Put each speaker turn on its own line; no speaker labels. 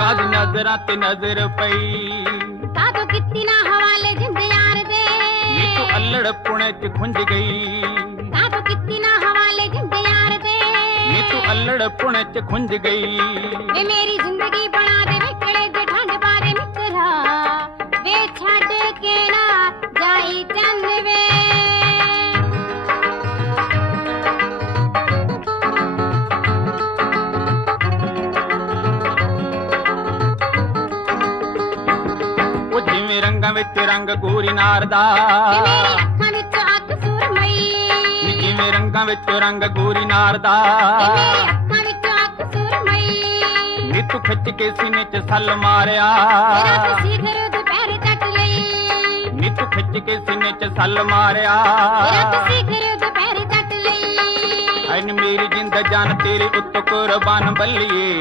ਕਾਜ ਨਜ਼ਰਾਂ ਤੇ ਨਜ਼ਰ ਪਈ
ਕਾਦੋਂ ਕੀਤੀ ਨਾ ਹਵਾਲੇ ਜਿੰਦ ਯਾਰ ਦੇ
ਨੀ ਤੂੰ ਅਲੜ ਪੁਣੇ ਚ ਖੁੰਝ ਗਈ
ਕਾਦੋਂ ਕੀਤੀ ਨਾ ਹਵਾਲੇ ਜਿੰਦ ਯਾਰ ਦੇ
ਨੀ ਤੂੰ ਅਲੜ ਪੁਣੇ ਚ ਖੁੰਝ ਗਈ
ਵੇ ਮੇਰੀ
ਰੰਗਾਂ ਵਿੱਚ ਰੰਗ ਗੋਰੀ ਨਾਰ ਦਾ।
ਮੇਰੀ ਅੱਖਾਂ ਵਿੱਚ ਅੱਖ ਸੁਰਮਈ?
ਨੀ ਜਿਵੇਂ ਰੰਗਾਂ ਵਿੱਚ ਰੰਗ ਗੋਰੀ ਨਾਰ ਦਾ।
ਵੇ ਮੇਰੀ ਅੱਖਾਂ ਵਿੱਚ ਅੱਖ ਸੁਰਮਈ?
ਨੀ ਤੂੰ ਖਿੱਚ ਕੇ ਸੀਨੇ ਚ ਸੱਲ ਮਾਰਿਆ।
ਮੇਰਾ ਤੁਸੀਂ ਘਰ ਦੁਪਹਿਰ ਕੱਟ ਲਈ।
ਨੀ ਤੂੰ ਖਿੱਚ ਕੇ ਸੀਨੇ ਚ ਸੱਲ ਮਾਰਿਆ।
ਮੇਰਾ ਤੁਸੀਂ ਘਰ ਦੁਪਹਿਰ ਕੱਟ ਲਈ।
ਐਨ ਮੇਰੀ ਜਿੰਦ ਜਾਨ ਤੇਰੇ ਉੱਤ ਕੁਰਬਾਨ ਬੱਲੀਏ।